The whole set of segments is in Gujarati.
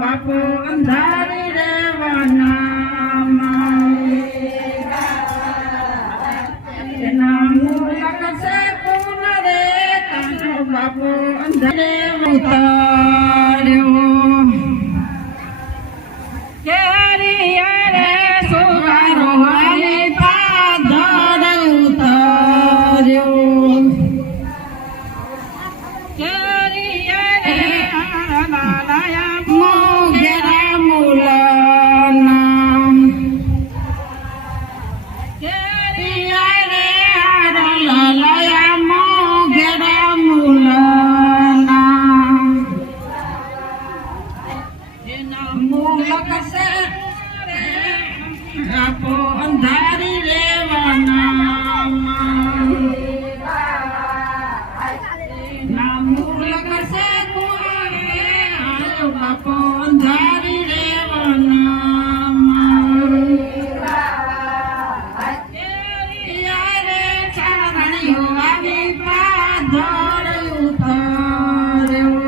બાપો અંધારી રેવાના એના મૂલક છે કોણ રે તારો બાપો અંધારે ઉતાર્યો કેરિયા રે સુવારો વાલી પાદર ઉતાર્યો કેરિયા રે લાલાયા બાપો અંધારી રેવાના મૂલક છે બાપો અંધારી રેવાના ચારણીઓ આવી પાદર ઉતાર્યો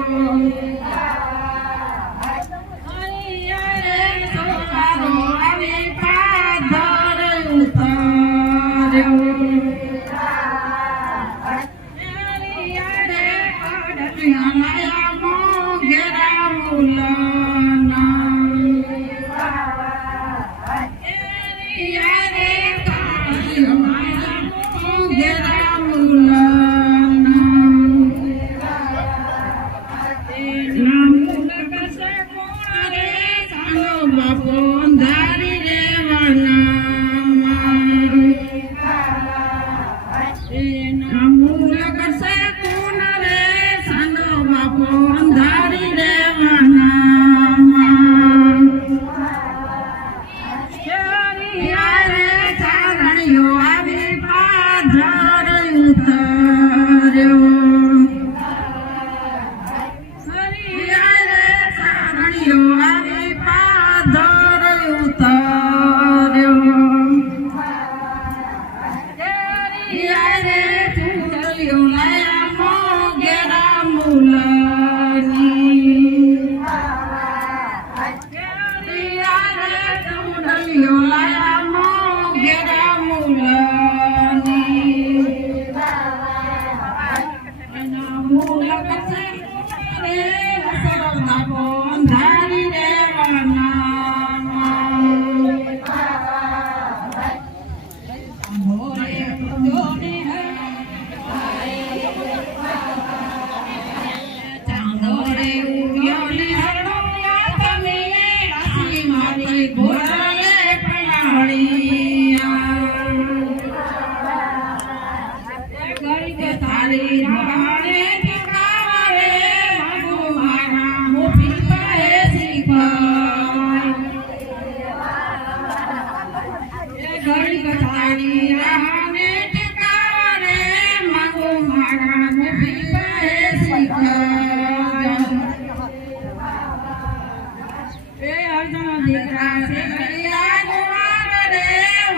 બાપો અંધારી રેવાના મૂલક છે કોણ રે સાનો બાપો અંધારી રેવાના ચારણીઓ આવી પાદર ઉતાર્યો ચારણીઓ આવી પાદર ઉતાર્યો ચૂંટલીઓ લાયા મોગેરા મુલાની ચૂંટલીઓ લાયા મોગેરા મુલાની એના મૂલક છે બાપો અંધારી રેવાના ચાંદો રે ઉગ્યો ને હરણોયા તમે રાશી મારી ઘોડા રે પલાળિયા ગરીબ તારી રવાને ઠકારે માગો મારા મોફી પાએ શીખાય ગરીબ તારી રવાને ઠકારે માગો મારા મોફી પાએ શીખાય એ અર્જુન દીકરા છે કરિયા જવાન રે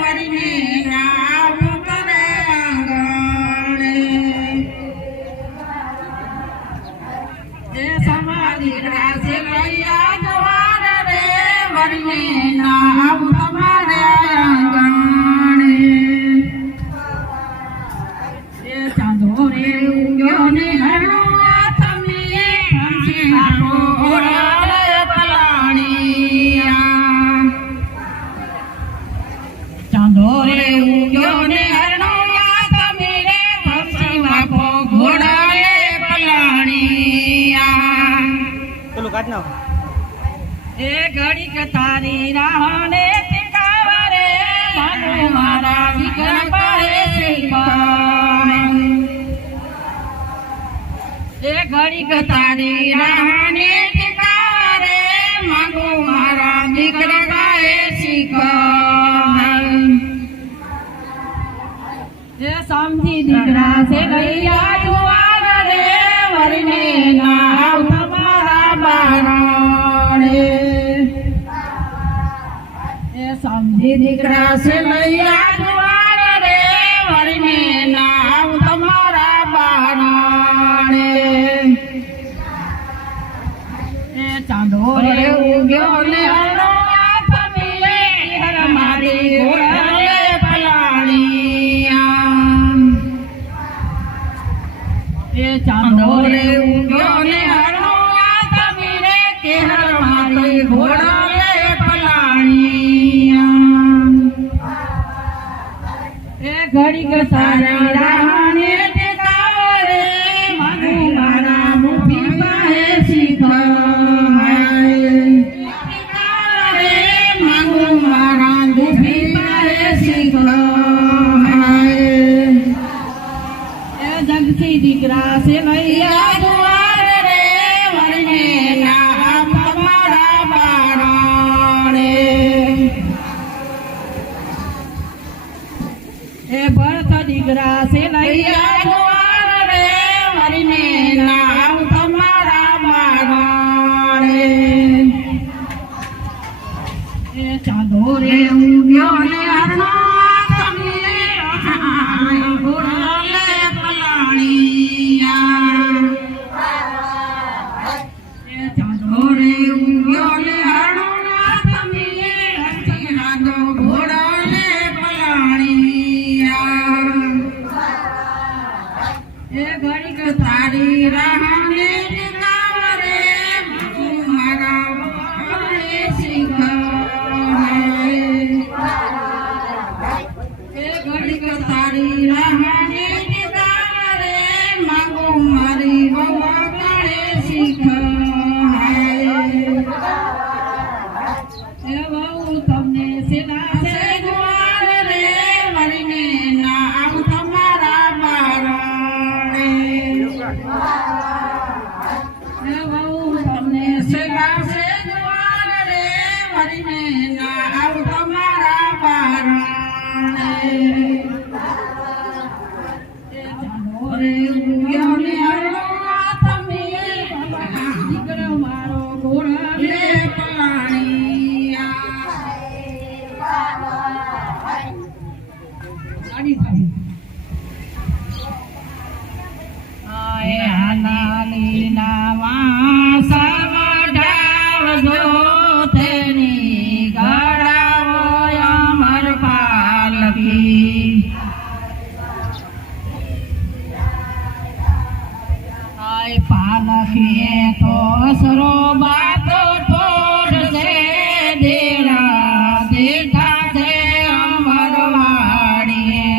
વરીને રામ કરે આંગણે એ સમાધિ રાસે કરિયા જવાન રે વરીને નામ તમારે આંગણે એ ચાંદો રે ઉગ્યો ને હરણો તમે ફંસી નાખો ચાંદો રે ઉગ્યો ને હરણોયા તમે રે ફરસી બાપો ઘોડા રે પલાણિયા પેલું કાઢ નાખ એ ઘડીક તારી રાહને ટીકાવા રે માનો ઘડીક તારી રાહને ઠેકારે માંગુ મારા દીકરા ગાય શિખર એ સમજી દીકરા છે લૈયા જુવાર રે વરને ના તમારા બારણે એ સમજી દીકરા છે લૈયા જુવાર રે વરને ના તમારા બારણે એ ચાંદો રે ઉગ્યો ને હરો થમીએ હર મારી ઘોડે એ ચાંદો રે ઉગ્યો ને હરનો થમીએ કે હર મારી ઘોડે પલાણી એ ઘડીક તારી રાહને ઠેકારે માંગુ મારા મુઠી પાસે શિખર માંગુ મારા મુઠી પાસે શિખર જગતી દીકરા છે લૈયા જુવાર રે વરને ના તમારા બારણે એ ભરત દીકરા છે લૈયા જુવાર રે વરને ના તમારા બારણે એ ચાંદો રે ઉગ્યો ને હરનો તારી રાહને ઠેકારે મારા ઘોડે શિખર એ ઘડીક તારી રાહને ઠેકારે માંગુ મારી ઘોડે શિખર એ બહુ તમને સેના છે જુવાર રે વરને ના તમારા બારણે એ બહુ તમને સેના છે જુવાર રે વરને ના તમારા બારણે એ ચાંદો રે ઉગ્યો ને હરનો થમીએ દીકરો મારો ઘોડે પલાણી લીલા વાંસા વઢાવજો તેની ગળાવો અમર પાલકી પાલકીએ તો સરો બાતો તોડશે દેરા દેઠા છે અમર વાડીએ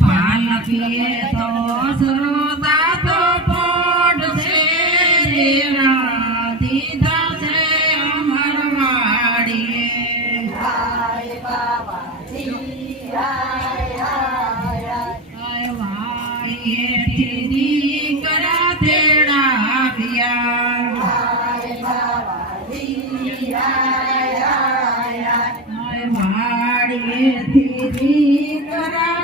પાલકીએ તો સરો બાતો તોડશે દેરા દેઠા છે અમર વાડીએ દીકરા તેડા વાડીએથી દીકરા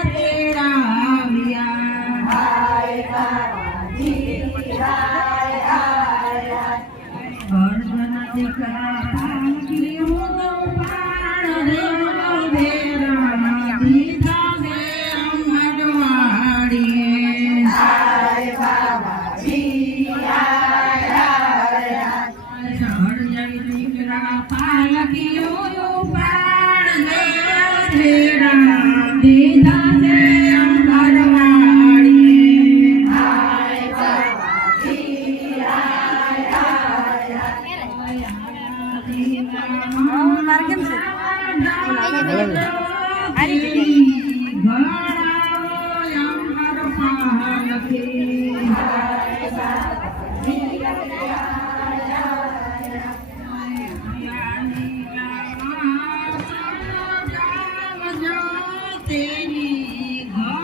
તેની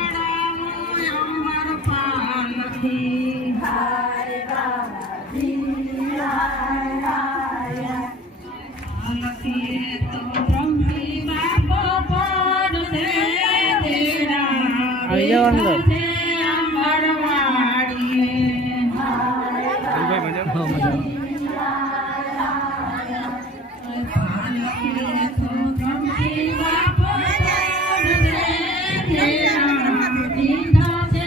લખીએ તો બ્રહ્મી બાપો પડશે તેરા આવી જાઓ અંદર. અમરવાડીએ લખીએ તો બ્રહ્મી બાપો પડશે તેરા દીધા છે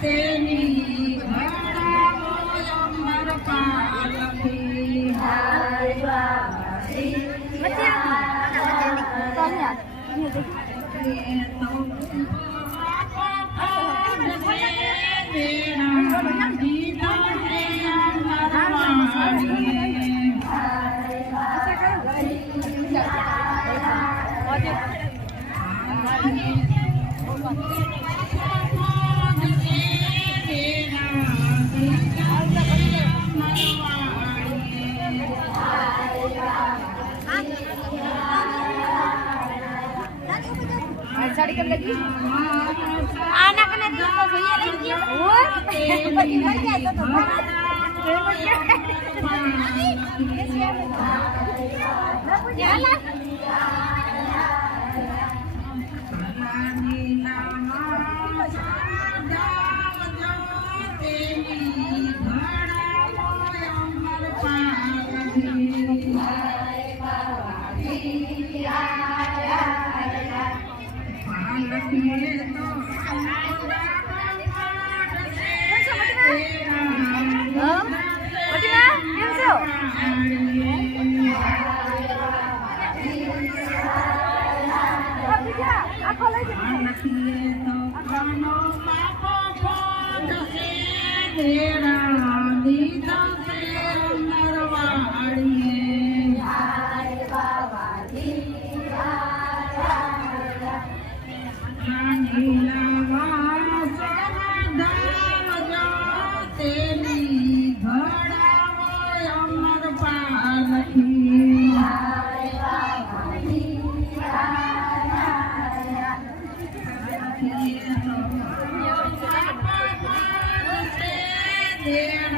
તેની ઘડાવો અમર પાલકી साड़ी कब लगी आना कने दिन तो भैया लगी वो पति मर गया तो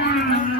Yeah.